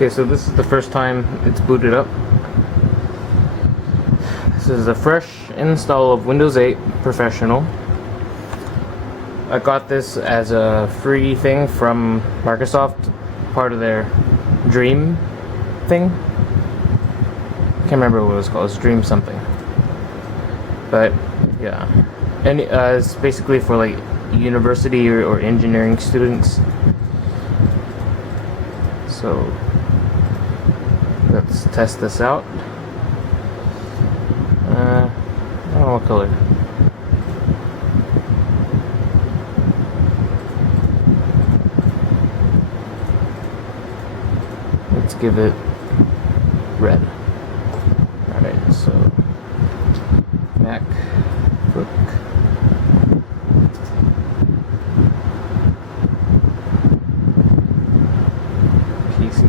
Okay, so this is the first time it's booted up. This is a fresh install of Windows 8 Professional. I got this as a free thing from Microsoft, part of their Dream thing. Can't remember what it was called. It's Dream something. But yeah, and it's basically for like university or engineering students. So let's test this out. I don't know what color. Let's give it red. Alright, so MacBook. PC.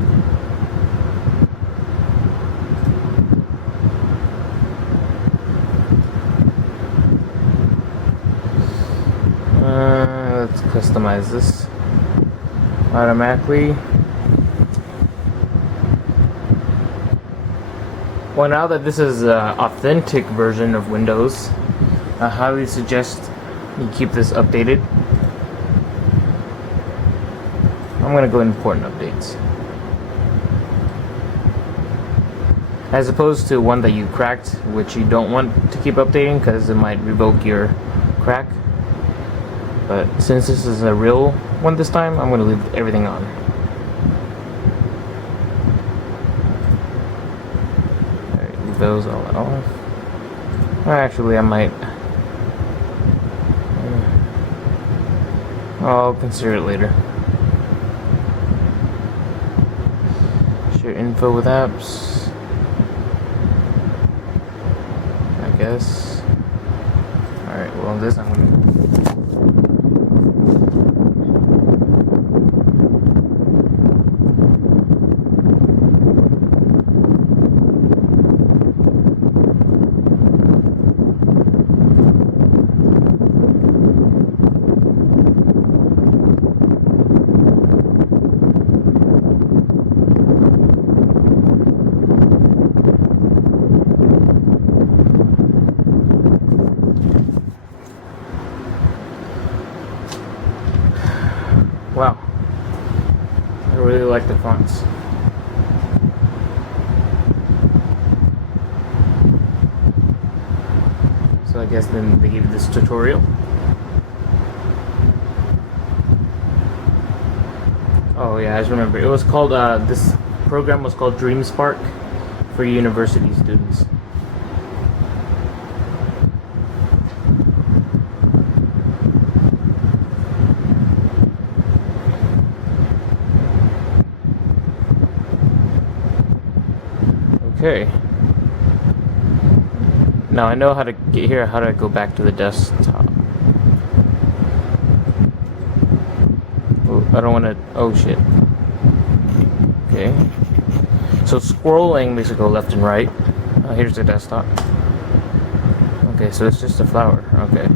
Let's customize this automatically. Well, now that this is an authentic version of Windows, I highly suggest you keep this updated. I'm going to go important updates. As opposed to one that you cracked, which you don't want to keep updating because it might revoke your crack. But since this is a real one this time, I'm going to leave everything on. Alright, leave those all off. Actually, I might. I'll consider it later. Share info with apps. I guess. Alright, well, this I'm going to. Wow, I really like the fonts. So I guess then they gave this tutorial. Oh yeah, I just remember. It was called, this program was called DreamSpark for university students. Okay. Now I know how to get here. How do I go back to the desktop? Oh, I don't want to. Oh shit. Okay. So scrolling makes it go left and right. Here's the desktop. Okay, so it's just a flower. Okay.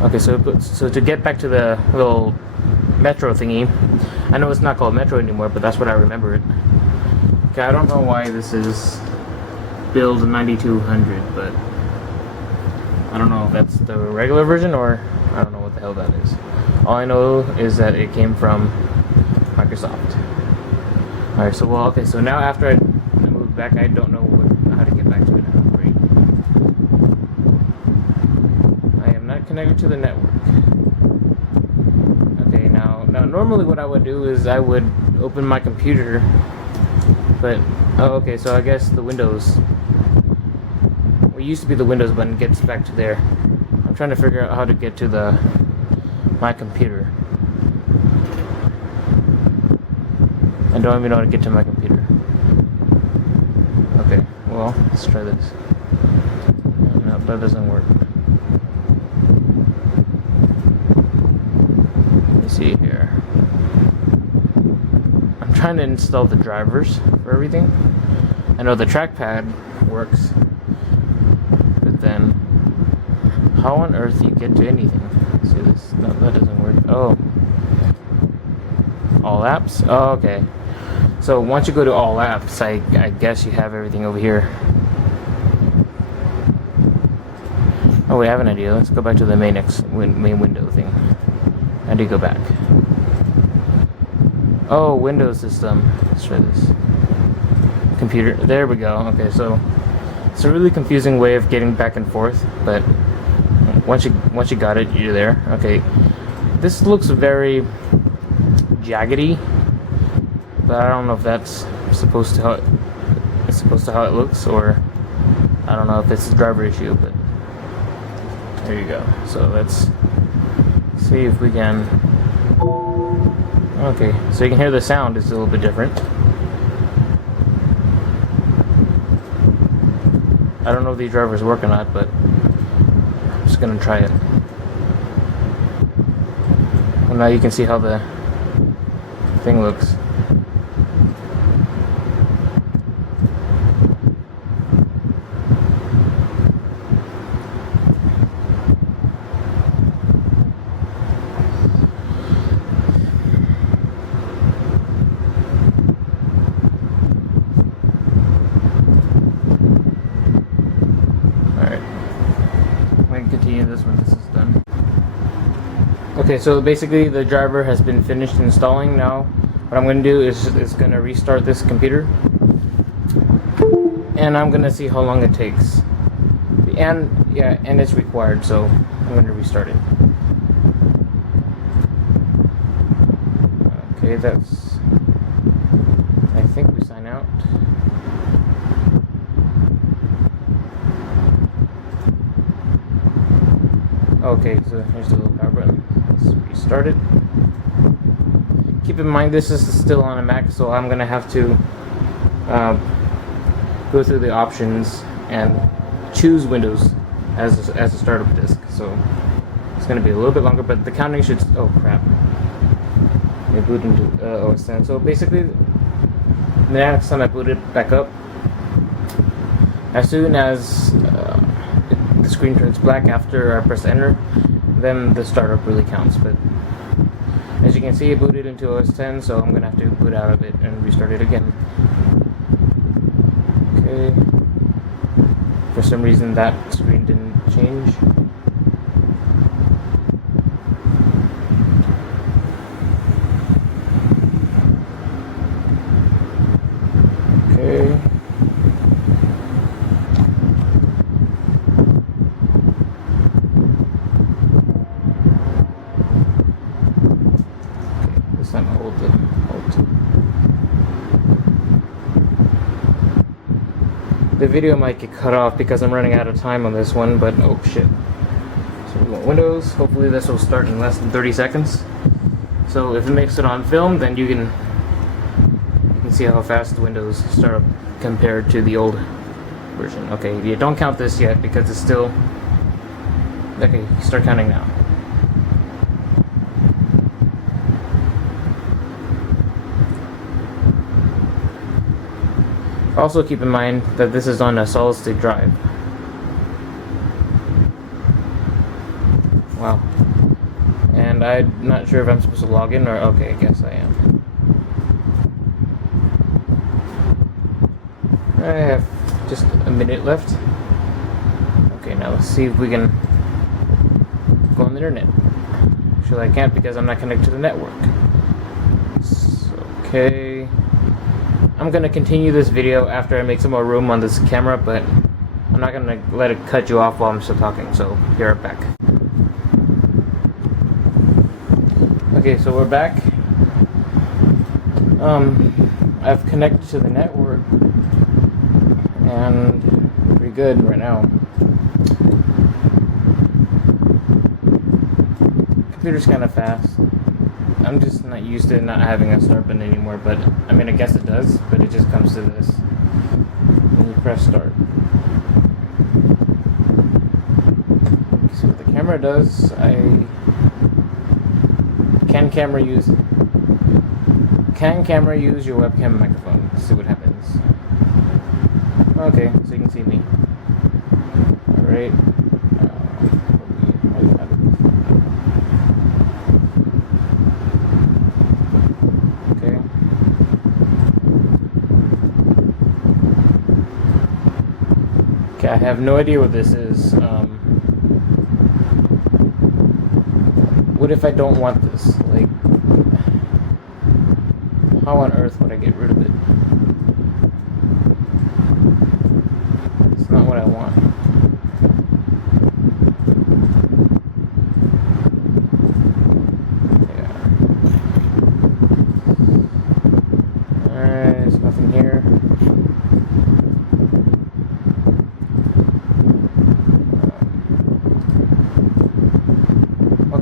Okay, so to get back to the little Metro thingy, I know it's not called Metro anymore, but that's what I remember it. Okay, I don't know why this is build 9200, but I don't know if that's the regular version or I don't know what the hell that is. All I know is that it came from Microsoft. Alright, so well, okay, so now after I moved back, I don't know how to get back to it now. Great. I am not connected to the network. Okay, now normally what I would do is I would open my computer. But, oh, okay, so I guess the Windows, what used to be the Windows button gets back to there. I'm trying to figure out how to get to my computer. I don't even know how to get to my computer. Okay, well, let's try this. No, that doesn't work. Let me see here. I'm trying to install the drivers for everything. I know the trackpad works, but then how on earth do you get to anything? See this? No, that doesn't work. Oh, all apps. Oh, okay. So once you go to all apps, I guess you have everything over here. Oh, we have an idea. Let's go back to the main window thing. How do you go back? Oh, Windows system. Let's try this. Computer. There we go. Okay, so it's a really confusing way of getting back and forth, but once you got it, you're there. Okay, this looks very jaggedy, but I don't know if that's supposed to how it looks, or I don't know if it's a driver issue. But there you go. So let's see if we can. Okay, so you can hear the sound is a little bit different. I don't know if these drivers work or not, but I'm just gonna try it. Well, now you can see how the thing looks. Continue this when this is done. Okay, so basically the driver has been finished installing. Now what I'm going to do is going to restart this computer, and I'm going to see how long it takes. And yeah, and it's required, so I'm going to restart it. Okay, that's, I think we sign out. Okay, so here's the little power button. Let's restart it. Keep in mind this is still on a Mac, so I'm gonna have to go through the options and choose Windows as a startup disk. So it's gonna be a little bit longer, but the counting should. Oh crap! It boot into OS X. So basically, the next time I boot it back up, as soon as the screen turns black after I press enter, then the startup really counts. But as you can see, it booted into OS X, so I'm gonna have to boot out of it and restart it again. Okay. For some reason that screen didn't change. Okay. The video might get cut off because I'm running out of time on this one, but oh shit. So we want Windows. Hopefully this will start in less than 30 seconds. So if it makes it on film, then you can see how fast Windows start up compared to the old version. Okay, you don't count this yet because it's still. Okay, start counting now. Also keep in mind that this is on a solid state drive. Wow. And I'm not sure if I'm supposed to log in or okay, I guess I am. I have just a minute left. Okay, now let's see if we can go on the internet. Actually I can't because I'm not connected to the network. Okay. I'm gonna continue this video after I make some more room on this camera, but I'm not gonna let it cut you off while I'm still talking, so be right back. Okay, so we're back. I've connected to the network and we're pretty good right now. Computer's kind of fast. I'm just not used to not having a start button anymore, but I mean I guess it does, but it just comes to this when you press start. So what the camera does, can camera use your webcam microphone? Let's see what happens. Okay, so you can see me. Alright. Okay, I have no idea what this is. What if I don't want this? Like, how on earth would I get rid of it? It's not what I want. There's nothing here.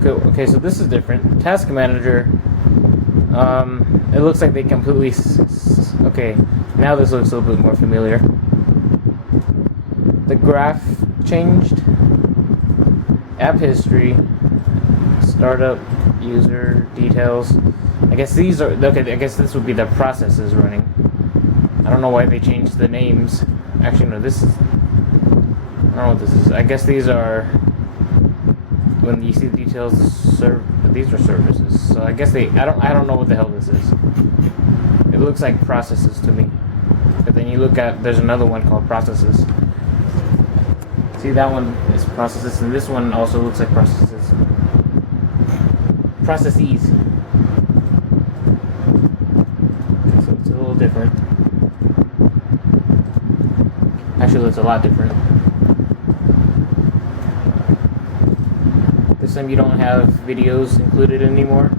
Okay, so this is different. Task Manager. It looks like they completely. Okay, now this looks a little bit more familiar. The graph changed. App history. Startup. User details. I guess these are okay. I guess this would be the processes running. I don't know why they changed the names. Actually, no. This is. I don't know what this is. I guess these are. When you see the details, these are services. So I guess they. I don't know what the hell this is. It looks like processes to me. But then you look at. There's another one called processes. See, that one is processes, and this one also looks like processes. Processes. So it's a little different. Actually, it's a lot different. This time you don't have videos included anymore.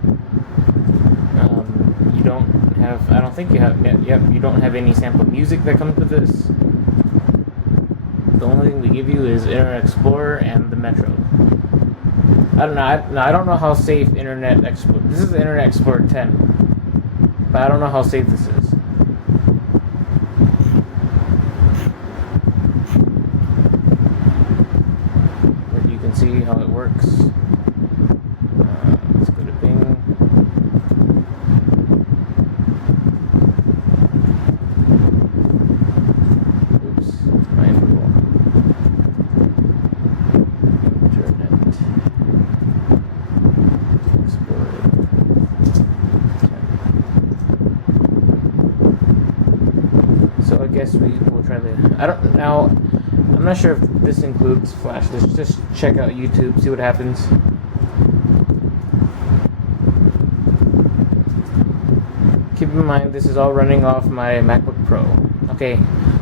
You don't have. I don't think you have. Yep, you don't have any sample music that comes with this. The only thing we give you is Internet Explorer and the Metro. I don't know. I don't know how safe Internet Explorer. This is Internet Explorer 10, but I don't know how safe this is. But you can see how it works. Let's go to Bing. Oops, mind rule. So I guess we will try the. I'm not sure if this includes Flash. Let's just check out YouTube, see what happens. Keep in mind, this is all running off my MacBook Pro. Okay,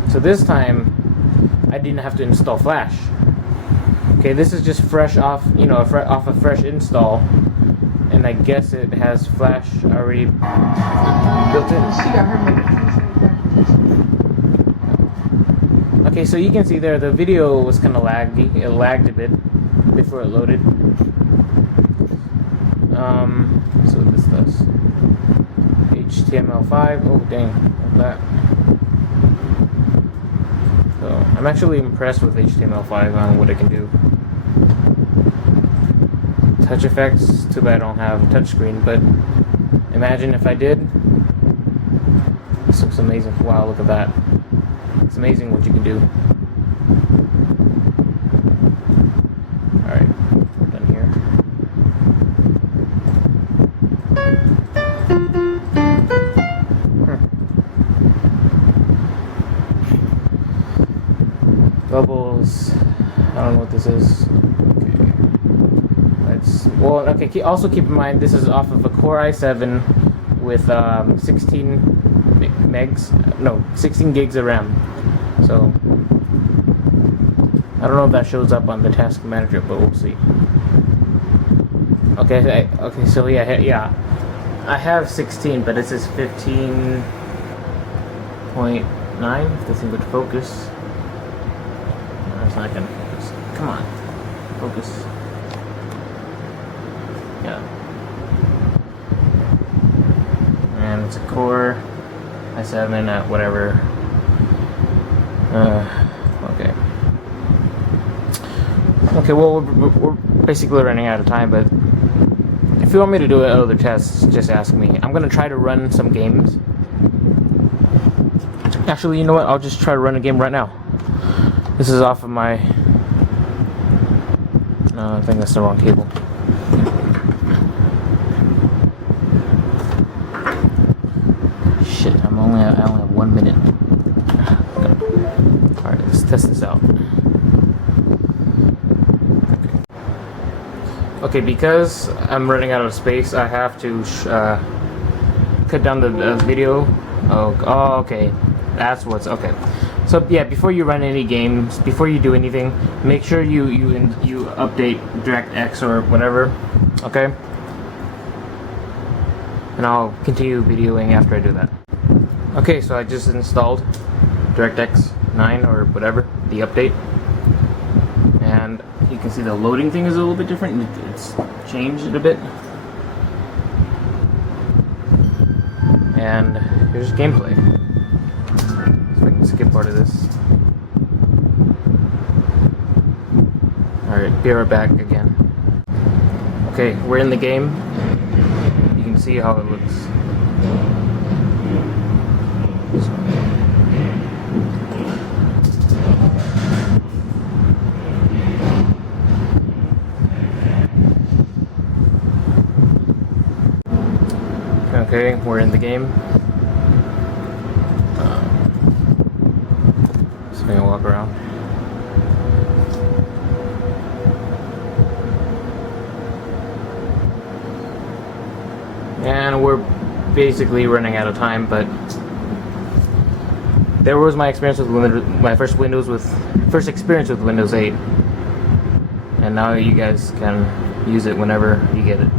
so this time I didn't have to install Flash. Okay, this is just fresh off, off a fresh install, and I guess it has Flash already built in. She got her. Okay, so you can see there the video was kind of laggy. It lagged a bit before it loaded. So what this does. HTML5. Oh dang, look at that. So I'm actually impressed with HTML5 on what it can do. Touch effects. Too bad I don't have a touchscreen, but imagine if I did. This looks amazing. Wow, look at that. It's amazing what you can do. Alright, we're done here. Bubbles. I don't know what this is. Okay. Also keep in mind this is off of a Core i7 with 16 gigs of RAM. So I don't know if that shows up on the Task Manager, but we'll see. Okay. So yeah. I have 16, but it says 15.9. If this thing would focus. No, it's not gonna focus. Come on, focus. Yeah. And it's a Core i7 at whatever. Okay. Okay, well, we're basically running out of time, but if you want me to do other tests, just ask me. I'm gonna try to run some games. Actually, you know what? I'll just try to run a game right now. This is off of my. No, I think that's the wrong cable. Shit, I only have 1 minute. Alright, let's test this out. Okay, because I'm running out of space, I have to cut down the video. Oh, okay. That's what's okay. So yeah, before you run any games, before you do anything, make sure you update DirectX or whatever. Okay. And I'll continue videoing after I do that. Okay, so I just installed DirectX 9 or whatever, the update. And you can see the loading thing is a little bit different. It's changed it a bit. And here's gameplay. So I can skip part of this. Alright, be right back again. Okay, we're in the game. You can see how it looks. Okay, we're in the game. Just gonna walk around. And we're basically running out of time, but there was my experience with my first experience with Windows 8, and now you guys can use it whenever you get it.